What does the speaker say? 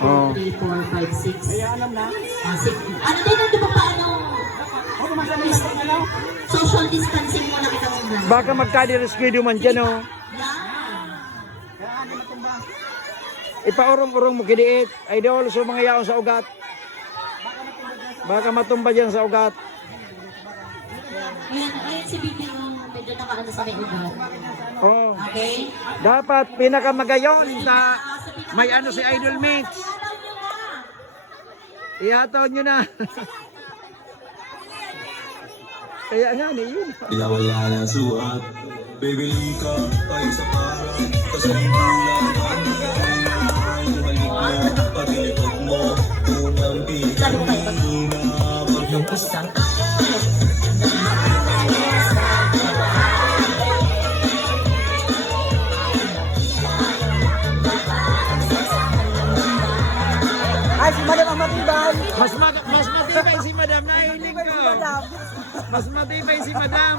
Oh. 1, 2, 3, 4, 5, 6. Kaya alam na. Ano din ang di ba paano? Social distancing mo na kita mo lang. Baka magkadi-rescue man dyan, oh. Yan. Kaya ano matumba. Ipaurong-urong mo kidiit. Idol, so mga yaon sa ugat. Baka matumba dyan sa ugat. Ayan si Bibi yung medyo nakaano sa may ugat. Oh. Okay? Dapat pinakamagayon sa may ano si Idol Mix. Ihataw nyo na. Kaya nga, yun. Wala na suat, baby lika, ay sa parang kasambulan, ang balik mo, paglikot mo, unang pinahina, Yung isa. Ay, si Madam ang matibay. Mas matibay si Madam na hiling ko. Mas matibay si Madam.